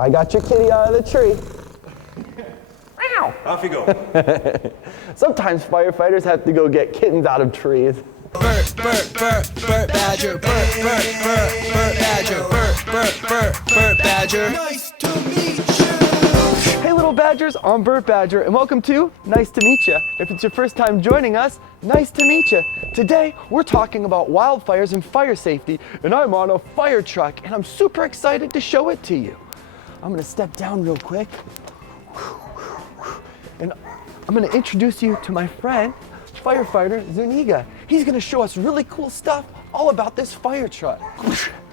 I got your kitty out of the tree. Ow! Off you go. Sometimes firefighters have to go get kittens out of trees. Bert Badger, Bert Badger, Bert Badger. Nice to meet you. Hey little badgers, I'm Bert Badger and welcome to Nice to Meet You. If it's your first time joining us, nice to meet you. Today we're talking about wildfires and fire safety, and I'm on a fire truck and I'm super excited to show it to you. I'm gonna step down real quick and I'm gonna introduce you to my friend, Firefighter Zuniga. He's gonna show us really cool stuff all about this fire truck.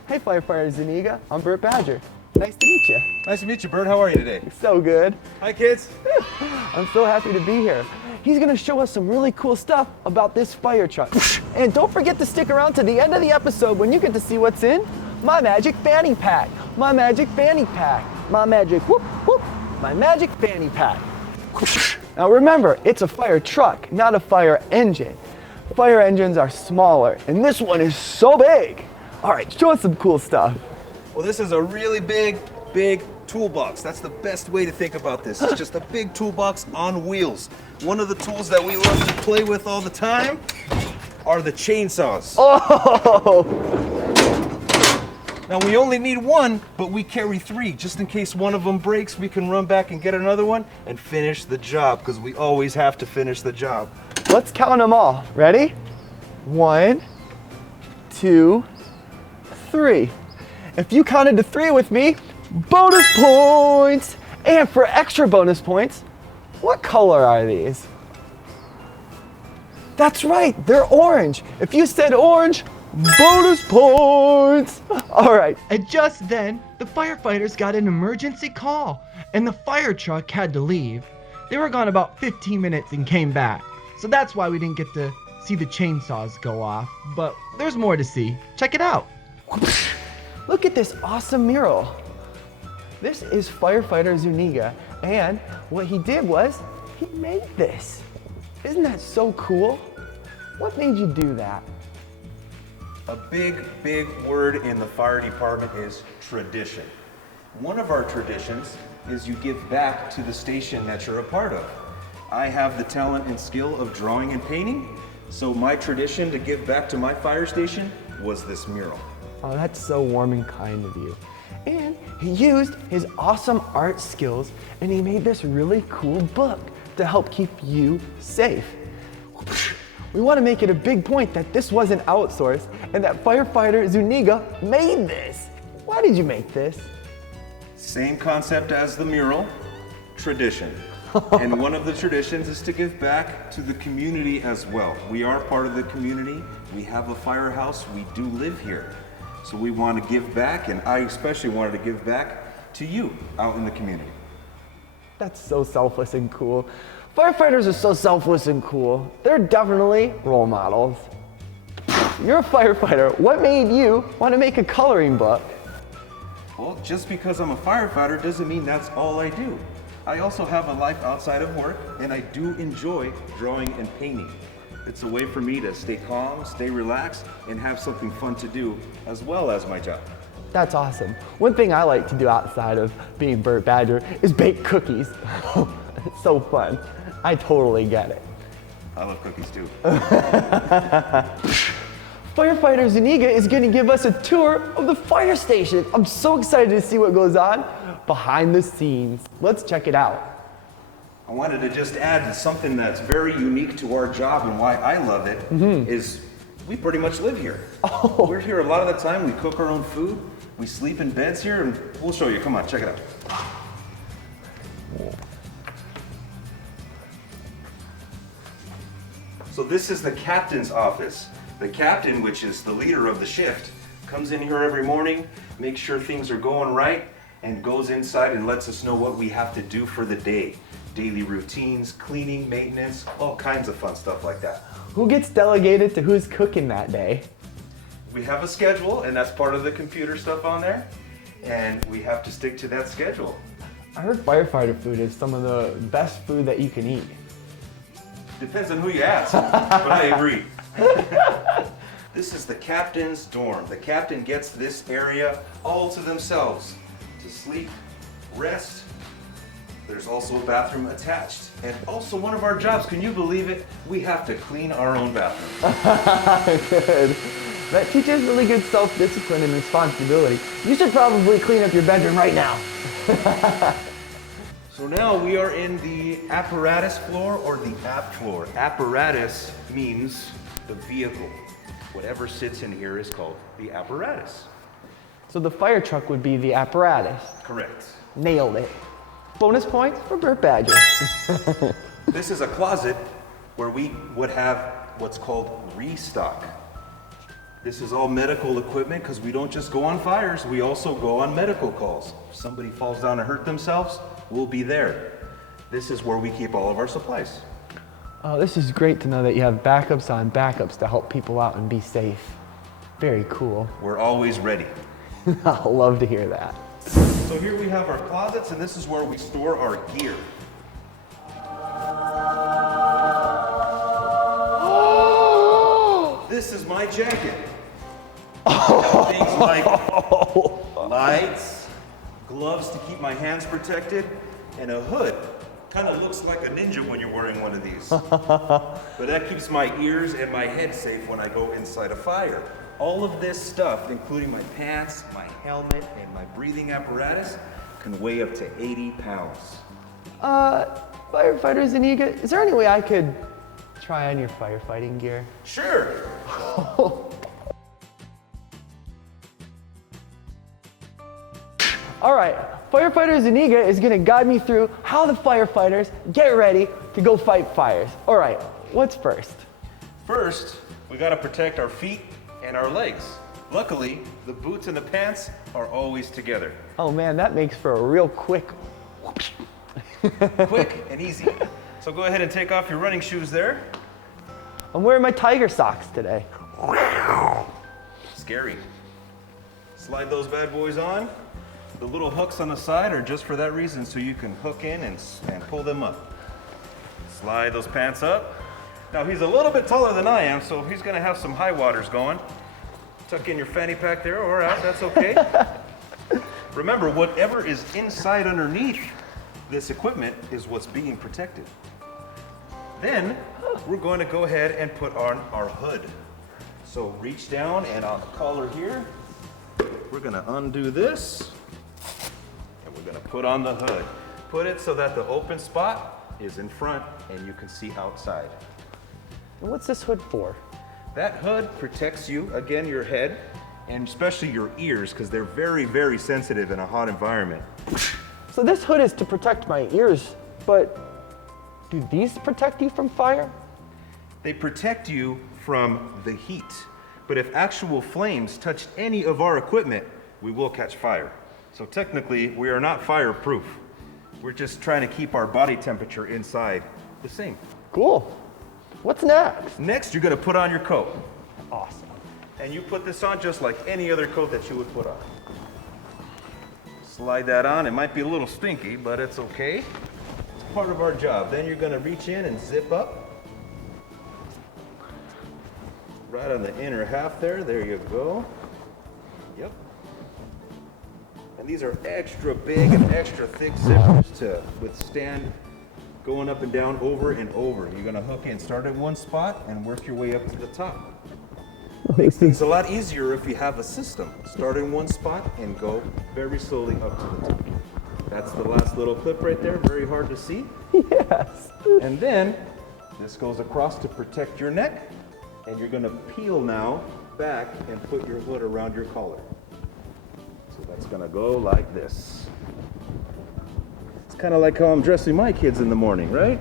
Hey Firefighter Zuniga, I'm Bert Badger. Nice to meet you. Nice to meet you, Bert. How are you today? So good. Hi, kids. I'm so happy to be here. He's gonna show us some really cool stuff about this fire truck. And don't forget to stick around to the end of the episode when you get to see what's in my magic fanny pack. My magic fanny pack. My magic whoop whoop. My magic fanny pack. Now remember, it's a fire truck, not a fire engine. Fire engines are smaller, and this one is so big. All right, show us some cool stuff. Well, this is a really big toolbox. That's the best way to think about this. It's just a big toolbox on wheels. One of the tools that we love to play with all the time are the chainsaws. Oh! Now, we only need one, but we carry three. Just in case one of them breaks, we can run back and get another one and finish the job, because we always have to finish the job. Let's count them all. Ready? 1, 2, 3. If you counted to 3 with me, bonus points! And for extra bonus points, what color are these? That's right, they're orange. If you said orange, bonus points! All right, and just then, the firefighters got an emergency call, and the fire truck had to leave. They were gone about 15 minutes and came back. So that's why we didn't get to see the chainsaws go off, but there's more to see. Check it out. Look at this awesome mural. This is Firefighter Zuniga, and what he did was, he made this. Isn't that so cool? What made you do that? A big word in the fire department is tradition. One of our traditions is you give back to the station that you're a part of. I have the talent and skill of drawing and painting, so my tradition to give back to my fire station was this mural. Oh, that's so warm and kind of you. And he used his awesome art skills and he made this really cool book to help keep you safe. We want to make it a big point that this wasn't outsourced and that Firefighter Zuniga made this. Why did you make this? Same concept as the mural, tradition. And one of the traditions is to give back to the community as well. We are part of the community. We have a firehouse. We do live here. So we want to give back, and I especially wanted to give back to you out in the community. That's so selfless and cool. Firefighters are so selfless and cool. They're definitely role models. You're a firefighter. What made you want to make a coloring book? Well, just because I'm a firefighter doesn't mean that's all I do. I also have a life outside of work, and I do enjoy drawing and painting. It's a way for me to stay calm, stay relaxed, and have something fun to do as well as my job. That's awesome. One thing I like to do outside of being Bert Badger is bake cookies. It's so fun. I totally get it. I love cookies too. Firefighter Zuniga is going to give us a tour of the fire station. I'm so excited to see what goes on behind the scenes. Let's check it out. I wanted to just add something that's very unique to our job and why I love it is we pretty much live here. Oh. We're here a lot of the time. We cook our own food. We sleep in beds here, and we'll show you. Come on, check it out. So this is the captain's office. The captain, which is the leader of the shift, comes in here every morning, makes sure things are going right, and goes inside and lets us know what we have to do for the day. Daily routines, cleaning, maintenance, all kinds of fun stuff like that. Who gets delegated to who's cooking that day? We have a schedule, and that's part of the computer stuff on there, and we have to stick to that schedule. I heard firefighter food is some of the best food that you can eat. Depends on who you ask, but I agree. This is the captain's dorm. The captain gets this area all to themselves, to sleep, rest. There's also a bathroom attached. And also one of our jobs, can you believe it? We have to clean our own bathroom. Good. That teaches really good self-discipline and responsibility. You should probably clean up your bedroom right now. So now we are in the apparatus floor or the app floor. Apparatus means the vehicle. Whatever sits in here is called the apparatus. So the fire truck would be the apparatus. Correct. Nailed it. Bonus points for Bert Badger. This is a closet where we would have what's called restock. This is all medical equipment because we don't just go on fires, we also go on medical calls. If somebody falls down and hurt themselves, we'll be there. This is where we keep all of our supplies. Oh, this is great to know that you have backups on backups to help people out and be safe. Very cool. We're always ready. I'll love to hear that. So here we have our closets, and this is where we store our gear. This is my jacket. Things like lights, gloves to keep my hands protected, and a hood. Kind of looks like a ninja when you're wearing one of these. But that keeps my ears and my head safe when I go inside a fire. All of this stuff, including my pants, my helmet, and my breathing apparatus, can weigh up to 80 pounds. Firefighter Zuniga, is there any way I could try on your firefighting gear? Sure. All right, Firefighter Zuniga is gonna guide me through how the firefighters get ready to go fight fires. All right, what's first? First, we gotta protect our feet and our legs. Luckily, the boots and the pants are always together. Oh man, that makes for a real quick whoosh. Quick and easy. So go ahead and take off your running shoes there. I'm wearing my tiger socks today. Scary. Slide those bad boys on. The little hooks on the side are just for that reason, so you can hook in and pull them up. Slide those pants up. Now he's a little bit taller than I am, so he's gonna have some high waters going. Tuck in your fanny pack there or out, that's okay. Remember, whatever is inside underneath this equipment is what's being protected. Then we're going to go ahead and put on our hood. So reach down and on the collar here, we're gonna undo this and we're gonna put on the hood. Put it so that the open spot is in front and you can see outside. And what's this hood for? That hood protects you, again, your head, and especially your ears, because they're very, very sensitive in a hot environment. So this hood is to protect my ears, but do these protect you from fire? They protect you from the heat, but if actual flames touch any of our equipment, we will catch fire. So technically, we are not fireproof. We're just trying to keep our body temperature inside the same. Cool. What's next? Next, you're gonna put on your coat. Awesome. And you put this on just like any other coat that you would put on. Slide that on. It might be a little stinky, but it's okay. It's part of our job. Then you're gonna reach in and zip up. Right on the inner half there. There you go. Yep. And these are extra big and extra thick zippers to withstand going up and down over and over. You're gonna hook in, start at one spot and work your way up to the top. Makes things a lot easier if you have a system. Start in one spot and go very slowly up to the top. That's the last little clip right there, very hard to see. Yes. And then this goes across to protect your neck, and you're gonna peel now back and put your hood around your collar. So that's gonna go like this. Kind of like how I'm dressing my kids in the morning, right?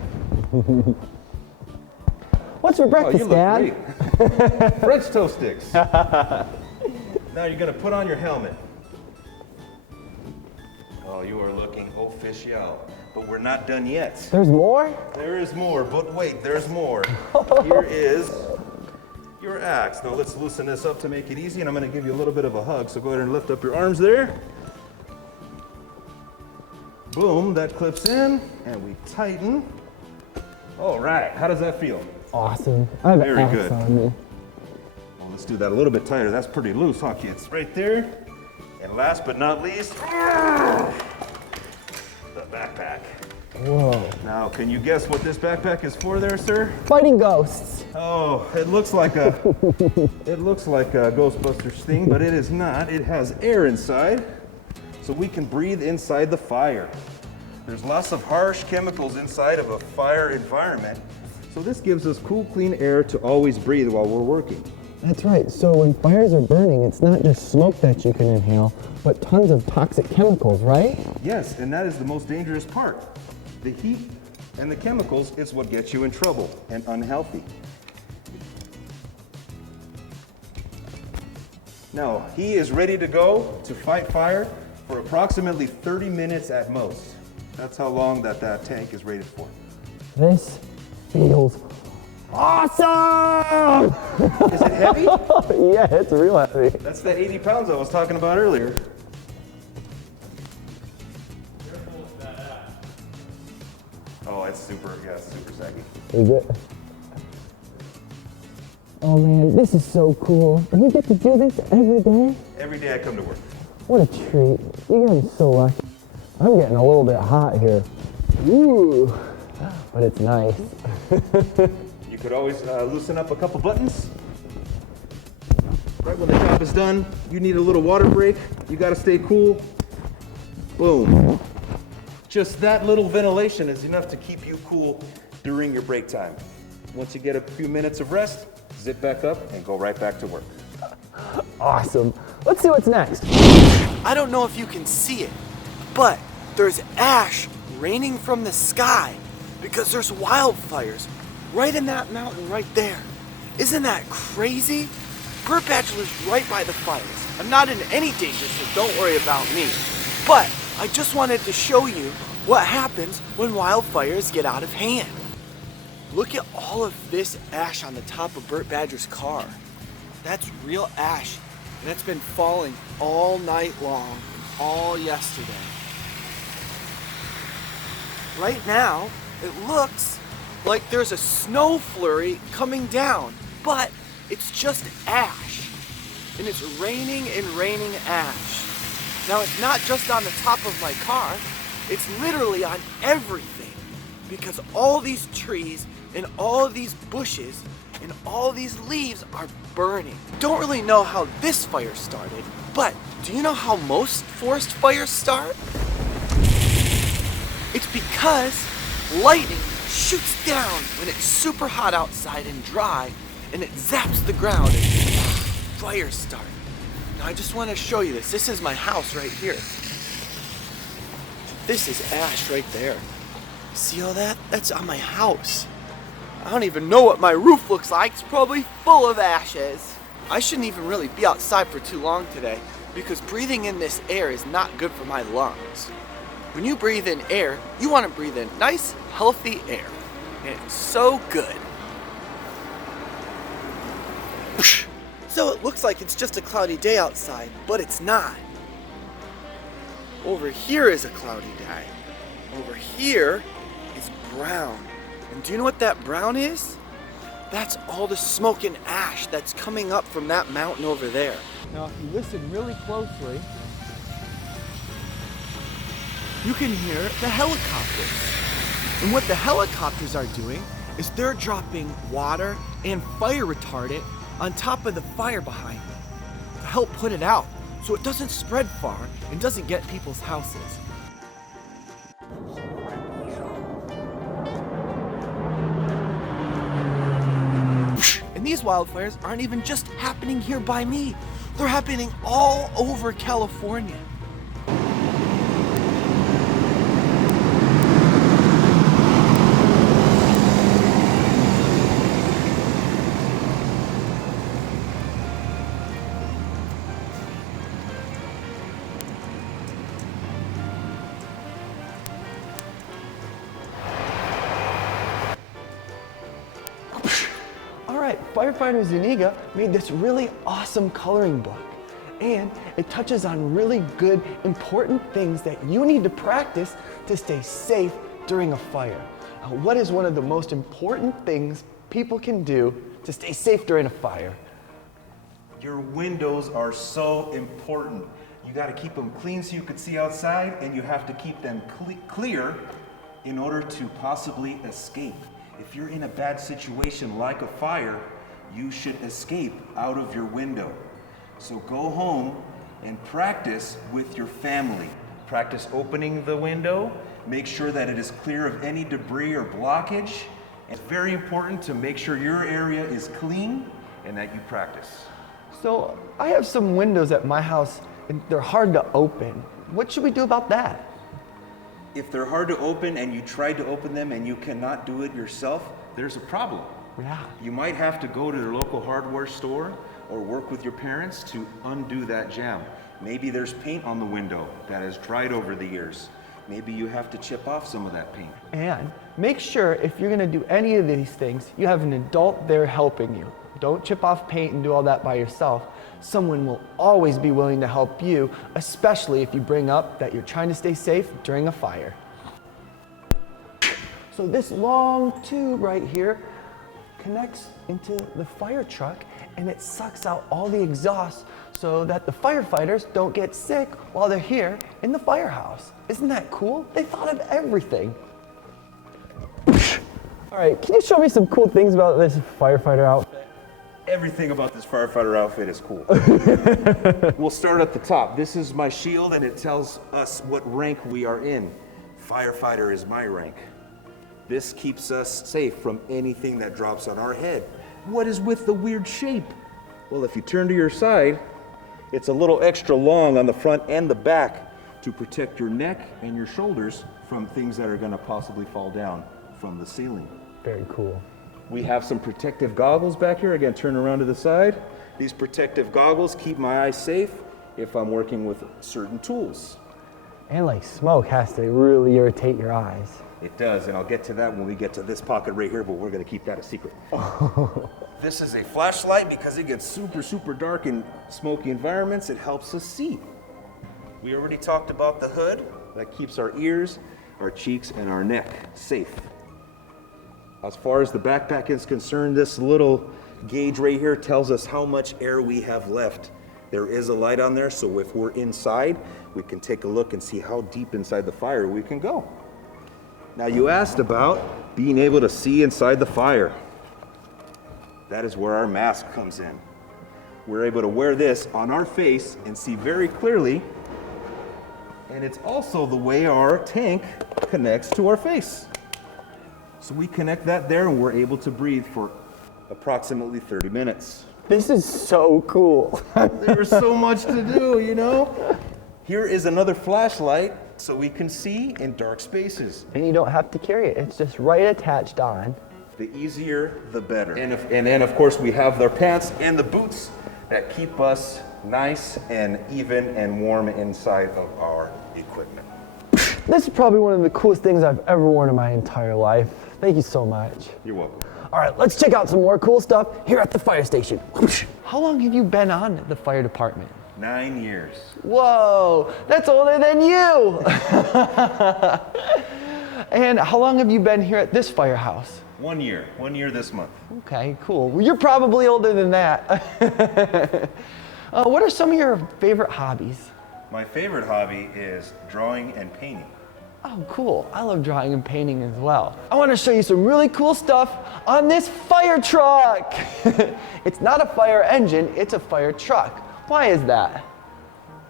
What's for breakfast, you look Dad? great. French toast sticks. Now you're gonna put on your helmet. Oh, you are looking official, but we're not done yet. There's more? There is more, but wait, there's more. Here is your axe. Now let's loosen this up to make it easy, and I'm gonna give you a little bit of a hug, so go ahead and lift up your arms there. Boom, that clips in, and we tighten. All right, how does that feel? Awesome. I have Very an axe good. on me. Well, let's do that a little bit tighter. That's pretty loose, huh, kids? Right there. And last but not least, backpack. Whoa. Now, can you guess what this backpack is for there, sir? Fighting ghosts. Oh, it looks like a Ghostbusters thing, but it is not. It has air inside, so we can breathe inside the fire. There's lots of harsh chemicals inside of a fire environment, so this gives us cool, clean air to always breathe while we're working. That's right. So when fires are burning, it's not just smoke that you can inhale, but tons of toxic chemicals, right? Yes, and that is the most dangerous part. The heat and the chemicals is what gets you in trouble and unhealthy. Now, he is ready to go to fight fire for approximately 30 minutes at most. That's how long that tank is rated for. This feels awesome! Is it heavy? Yeah, it's real heavy. That's the 80 pounds I was talking about earlier. Oh, it's super saggy. Is it? Oh man, this is so cool. And you get to do this every day? Every day I come to work. What a treat. You guys are so lucky. I'm getting a little bit hot here. Ooh, but it's nice. You could always loosen up a couple buttons. Right when the job is done, you need a little water break. You gotta stay cool. Boom. Just that little ventilation is enough to keep you cool during your break time. Once you get a few minutes of rest, zip back up and go right back to work. Awesome. Let's see what's next. I don't know if you can see it, but there's ash raining from the sky because there's wildfires right in that mountain right there. Isn't that crazy? Bert Badger lives right by the fires. I'm not in any danger, so don't worry about me. But I just wanted to show you what happens when wildfires get out of hand. Look at all of this ash on the top of Bert Badger's car. That's real ash, and it's been falling all night long, all yesterday. Right now, it looks like there's a snow flurry coming down, but it's just ash, and it's raining and raining ash. Now, it's not just on the top of my car, it's literally on everything, because all these trees and all these bushes and all these leaves are burning. Don't really know how this fire started, but do you know how most forest fires start? It's because lightning shoots down when it's super hot outside and dry, and it zaps the ground and fires start. Now I just want to show you this. This is my house right here. This is ash right there. See all that? That's on my house. I don't even know what my roof looks like. It's probably full of ashes. I shouldn't even really be outside for too long today because breathing in this air is not good for my lungs. When you breathe in air, you want to breathe in nice, healthy air. And it's so good. So it looks like it's just a cloudy day outside, but it's not. Over here is a cloudy day. Over here is brown. And do you know what that brown is? That's all the smoke and ash that's coming up from that mountain over there. Now, if you listen really closely, You can hear the helicopters. And what the helicopters are doing is they're dropping water and fire retardant on top of the fire behind me to help put it out so it doesn't spread far and doesn't get people's houses. And these wildfires aren't even just happening here by me. They're happening all over California. Alright, Firefighter Zuniga made this really awesome coloring book. And it touches on really good, important things that you need to practice to stay safe during a fire. What is one of the most important things people can do to stay safe during a fire? Your windows are so important. You got to keep them clean so you can see outside, and you have to keep them clear in order to possibly escape. If you're in a bad situation like a fire, you should escape out of your window. So go home and practice with your family. Practice opening the window, make sure that it is clear of any debris or blockage. It's very important to make sure your area is clean and that you practice. So I have some windows at my house and they're hard to open. What should we do about that? If they're hard to open and you tried to open them and you cannot do it yourself, there's a problem. Yeah. You might have to go to your local hardware store or work with your parents to undo that jam. Maybe there's paint on the window that has dried over the years. Maybe you have to chip off some of that paint. And make sure if you're gonna do any of these things, you have an adult there helping you. Don't chip off paint and do all that by yourself. Someone will always be willing to help you, especially if you bring up that you're trying to stay safe during a fire. So this long tube right here connects into the fire truck and it sucks out all the exhaust so that the firefighters don't get sick while they're here in the firehouse. Isn't that cool? They thought of everything. All right, can you show me some cool things about this firefighter outfit? Everything about this firefighter outfit is cool. We'll start at the top. This is my shield and it tells us what rank we are in. Firefighter is my rank. This keeps us safe from anything that drops on our head. What is with the weird shape? Well, if you turn to your side, it's a little extra long on the front and the back to protect your neck and your shoulders from things that are gonna possibly fall down from the ceiling. Very cool. We have some protective goggles back here. Again, turn around to the side. These protective goggles keep my eyes safe if I'm working with certain tools. And like smoke has to really irritate your eyes. It does, and I'll get to that when we get to this pocket right here, but we're gonna keep that a secret. This is a flashlight because it gets super, super dark in smoky environments. It helps us see. We already talked about the hood. That keeps our ears, our cheeks, and our neck safe. As far as the backpack is concerned, this little gauge right here tells us how much air we have left. There is a light on there, so if we're inside, we can take a look and see how deep inside the fire we can go. Now, you asked about being able to see inside the fire. That is where our mask comes in. We're able to wear this on our face and see very clearly, and it's also the way our tank connects to our face. So we connect that there and we're able to breathe for approximately 30 minutes. This is so cool. There's so much to do, you know? Here is another flashlight so we can see in dark spaces. And you don't have to carry it. It's just right attached on. The easier, the better. And then, of course, we have their pants and the boots that keep us nice and even and warm inside of our equipment. This is probably one of the coolest things I've ever worn in my entire life. Thank you so much. You're welcome. All right, let's check out some more cool stuff here at the fire station. How long have you been on the fire department? 9 years. Whoa, that's older than you. And how long have you been here at this firehouse? 1 year. 1 year this month. Okay, cool. Well, you're probably older than that. What are some of your favorite hobbies? My favorite hobby is drawing and painting. Oh, cool. I love drawing and painting as well. I want to show you some really cool stuff on this fire truck. It's not a fire engine, it's a fire truck. Why is that?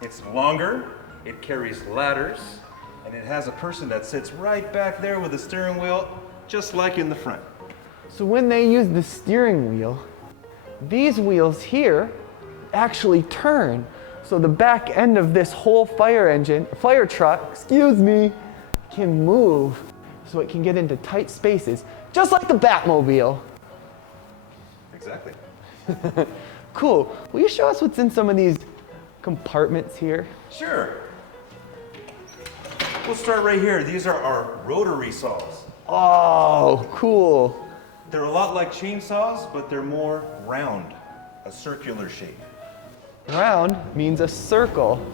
It's longer, it carries ladders, and it has a person that sits right back there with the steering wheel, just like in the front. So when they use the steering wheel, these wheels here actually turn. So the back end of this whole fire truck, can move so it can get into tight spaces, just like the Batmobile. Exactly. Cool. Will you show us what's in some of these compartments here? Sure. We'll start right here. These are our rotary saws. Oh, cool. They're a lot like chainsaws, but they're more round, a circular shape. Round means a circle.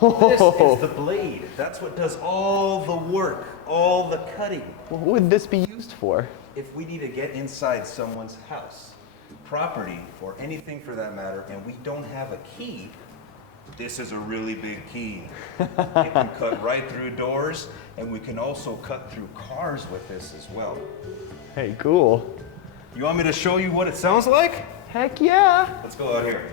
This is the blade. That's what does all the work, all the cutting. What would this be used for? If we need to get inside someone's house, property or anything for that matter, and we don't have a key, this is a really big key. It can cut right through doors, and we can also cut through cars with this as well. Hey, cool. You want me to show you what it sounds like? Heck yeah. Let's go out here.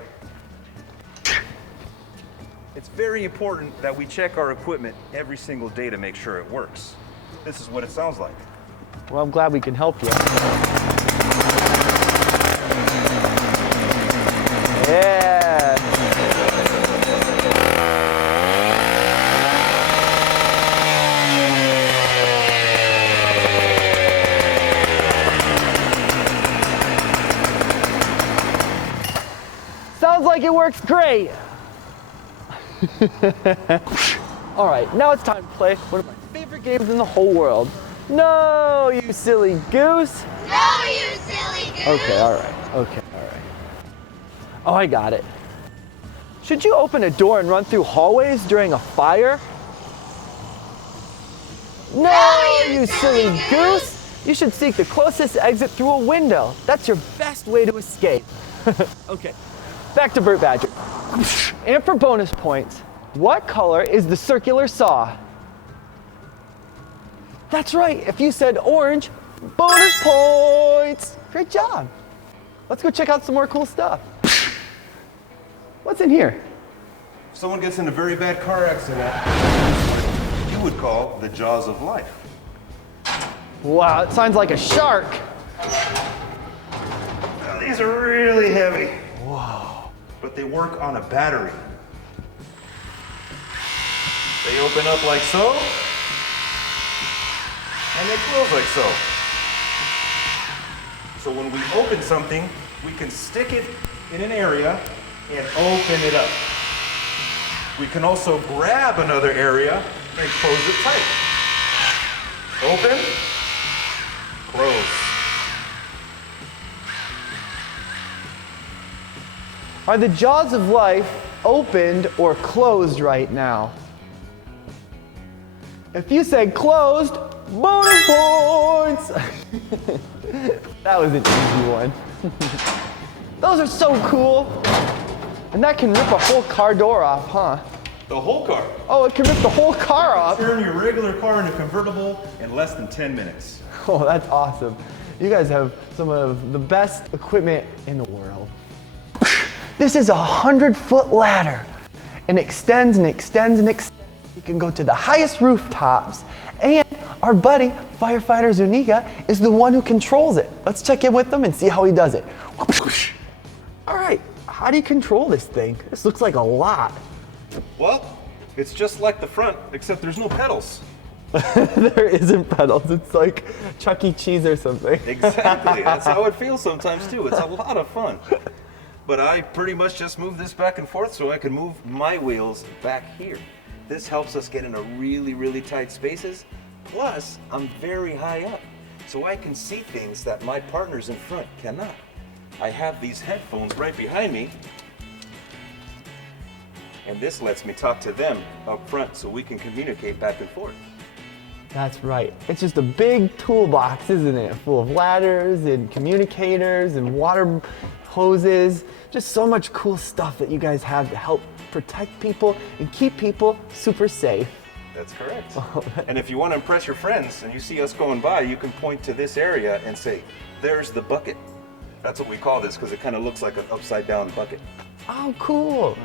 It's very important that we check our equipment every single day to make sure it works. This is what it sounds like. Well, I'm glad we can help you. Yeah. Sounds like it works great. All right, now it's time to play one of my favorite games in the whole world. No, you silly goose. No, you silly goose. Okay, all right. Oh, I got it. Should you open a door and run through hallways during a fire? No, you silly goose. You should seek the closest exit through a window. That's your best way to escape. Okay, back to Bert Badger. And for bonus points, what color is the circular saw? That's right, if you said orange, bonus points. Great job. Let's go check out some more cool stuff. What's in here? If someone gets in a very bad car accident, you would call the jaws of life. Wow, it sounds like a shark. Now, these are really heavy. Whoa. But they work on a battery. They open up like so, and they close like so. So when we open something, we can stick it in an area and open it up. We can also grab another area and close it tight. Open, close. Are the jaws of life opened or closed right now? If you said closed, bonus points! That was an easy one. Those are so cool. And that can rip a whole car door off, huh? The whole car. Oh, it can rip the whole car off. Turn your regular car into convertible in less than 10 minutes. Oh, that's awesome. You guys have some of the best equipment in the world. This is a 100-foot ladder. And extends and extends and extends. You can go to the highest rooftops. And our buddy, Firefighter Zuniga, is the one who controls it. Let's check in with him and see how he does it. All right, how do you control this thing? This looks like a lot. Well, it's just like the front, except there's no pedals. There isn't pedals. It's like Chuck E. Cheese or something. Exactly. That's how it feels sometimes too. It's a lot of fun. But I pretty much just move this back and forth so I can move my wheels back here. This helps us get into really, really tight spaces. Plus, I'm very high up, so I can see things that my partners in front cannot. I have these headphones right behind me, and this lets me talk to them up front so we can communicate back and forth. That's right. It's just a big toolbox, isn't it? Full of ladders and communicators and water hoses. Just so much cool stuff that you guys have to help protect people and keep people super safe. That's correct. And if you want to impress your friends and you see us going by, you can point to this area and say, there's the bucket. That's what we call this because it kind of looks like an upside down bucket. Oh, cool.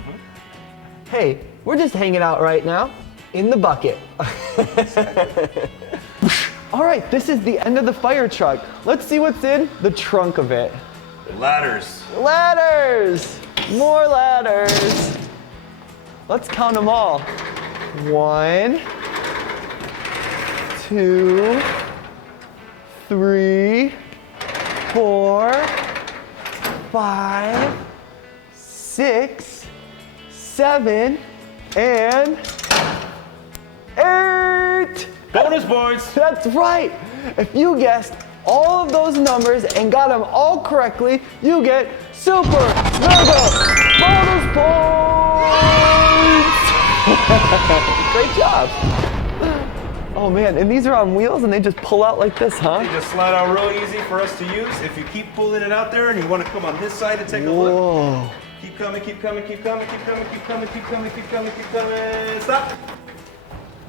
Hey, we're just hanging out right now in the bucket. All right, this is the end of the fire truck. Let's see what's in the trunk of it. Ladders. Ladders! More ladders. Let's count them all. 1, 2, 3, 4, 5, 6, 7, and 8. Bonus points. That's right. If you guessed all of those numbers and got them all correctly, you get super mega bonus points. Great job. Oh man, and these are on wheels and they just pull out like this, They huh? just slide out real easy for us to use. If you keep pulling it out there and you want to come on this side and take a look. Whoa. Keep coming, keep coming, keep coming, keep coming, keep coming, keep coming, keep coming, keep coming. Stop.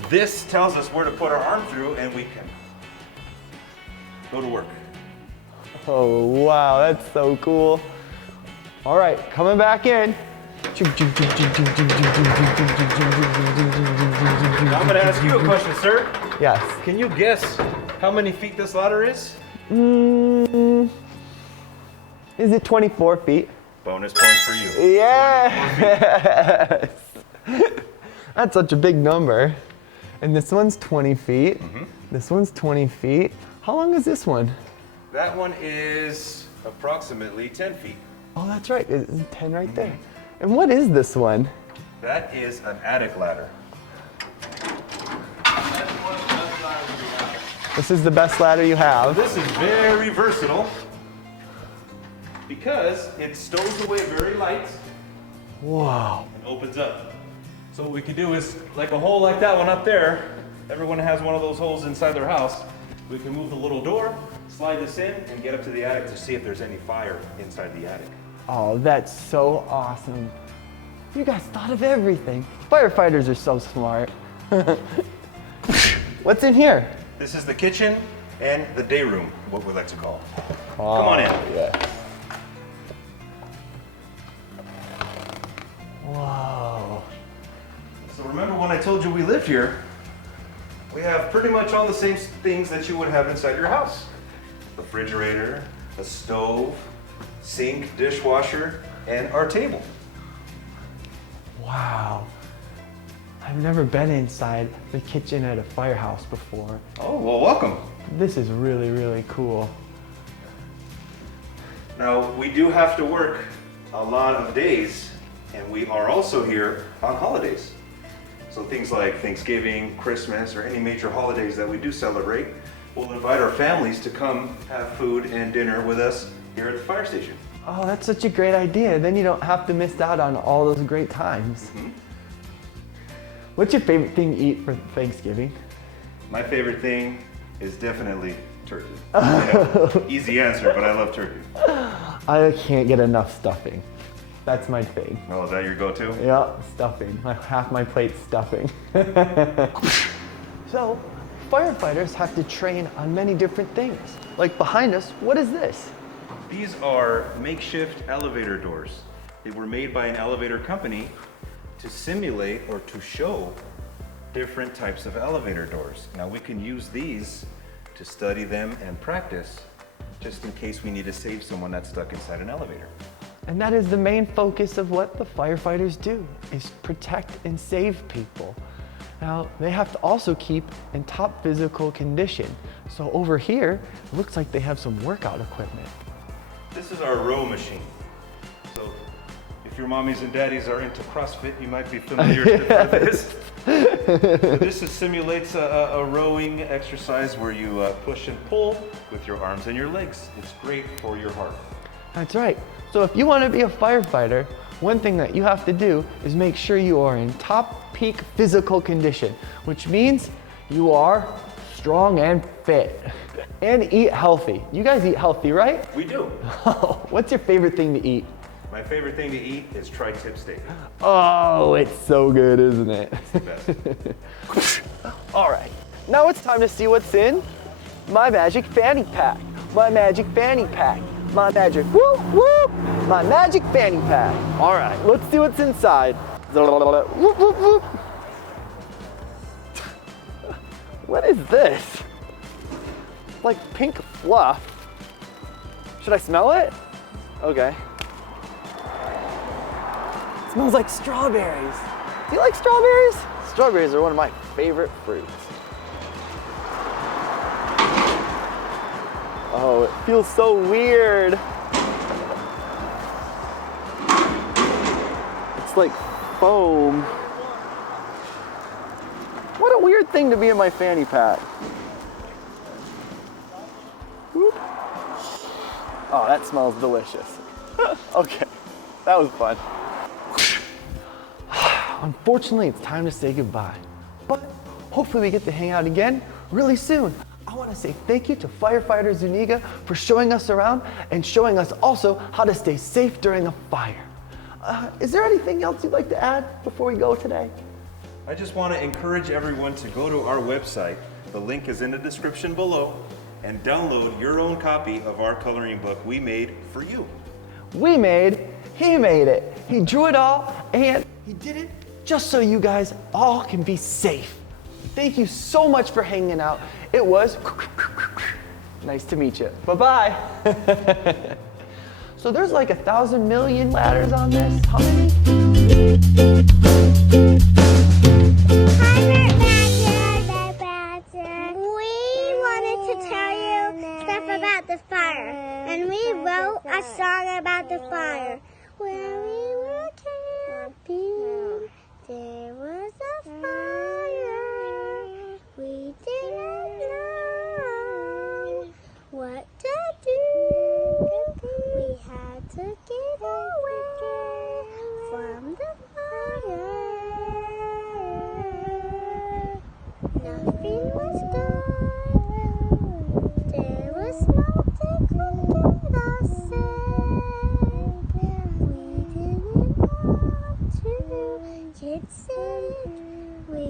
This tells us where to put our arm through and we can go to work. Oh wow, that's so cool. All right, coming back in. Now I'm going to ask you a question, sir. Yes. Can you guess how many feet this ladder is? Is it 24 feet? Bonus points for you. Yes. That's such a big number. And this one's 20 feet. This one's 20 feet. How long is this one? That one is approximately 10 feet. Oh, that's right. It's 10 right there. And what is this one? That is an attic ladder. This is the best ladder you have. This is very versatile because it stows away very light Whoa. and opens up. So what we could do is, like a hole like that one up there, everyone has one of those holes inside their house. We can move the little door, slide this in, and get up to the attic to see if there's any fire inside the attic. Oh, that's so awesome. You guys thought of everything. Firefighters are so smart. What's in here? This is the kitchen and the day room, what we like to call. Oh, Come on in. Yes. Whoa. So remember when I told you we lived here? We have pretty much all the same things that you would have inside your house. A refrigerator, a stove, sink, dishwasher, and our table. Wow. I've never been inside the kitchen at a firehouse before. Oh, well, welcome. This is really, really cool. Now, we do have to work a lot of days, and we are also here on holidays. So things like Thanksgiving, Christmas, or any major holidays that we do celebrate, we'll invite our families to come have food and dinner with us here at the fire station. Oh, that's such a great idea. Then you don't have to miss out on all those great times. What's your favorite thing to eat for Thanksgiving? My favorite thing is definitely turkey. Yeah, easy answer, but I love turkey. I can't get enough stuffing. That's my thing. Oh, is that your go-to? Yeah, stuffing. Half my plate's stuffing. So, firefighters have to train on many different things. Like behind us, what is this? These are makeshift elevator doors. They were made by an elevator company to simulate or to show different types of elevator doors. Now we can use these to study them and practice just in case we need to save someone that's stuck inside an elevator. And that is the main focus of what the firefighters do, is protect and save people. Now, they have to also keep in top physical condition. So over here, it looks like they have some workout equipment. This is our row machine. So if your mommies and daddies are into CrossFit, you might be familiar with this. So this simulates a rowing exercise where you push and pull with your arms and your legs. It's great for your heart. That's right. So if you want to be a firefighter, one thing that you have to do is make sure you are in top peak physical condition, which means you are strong and fit and eat healthy. You guys eat healthy, right? We do. What's your favorite thing to eat? My favorite thing to eat is tri-tip steak. Oh, it's so good, isn't it? It's the best. All right, now it's time to see what's in my magic fanny pack. My magic fanny pack. My magic, whoop, whoop, my magic fanny pack. All right, let's see what's inside. Whoop, whoop, whoop. What is this? Like pink fluff. Should I smell it? Okay. It smells like strawberries. Do you like strawberries? Strawberries are one of my favorite fruits. Oh, it feels so weird. It's like foam. What a weird thing to be in my fanny pack. Whoop. Oh, that smells delicious. Okay, that was fun. Unfortunately, it's time to say goodbye. But hopefully we get to hang out again really soon. I want to say thank you to Firefighter Zuniga for showing us around and showing us also how to stay safe during a fire. Is there anything else you'd like to add before we go today? I just want to encourage everyone to go to our website. The link is in the description below, and download your own copy of our coloring book we made for you. He made it. He drew it all, and he did it just so you guys all can be safe. Thank you so much for hanging out. It was nice to meet you. Bye-bye. So there's like 1,000 million ladders on this. How many? Bert Badger. We wanted to tell you stuff about the fire, and we wrote a song about the fire. When we were camping, there was a fire. We didn't know what to do. We had to get away from the fire. Nothing was good. There was smoke that could get us sick. We didn't want to get sick. We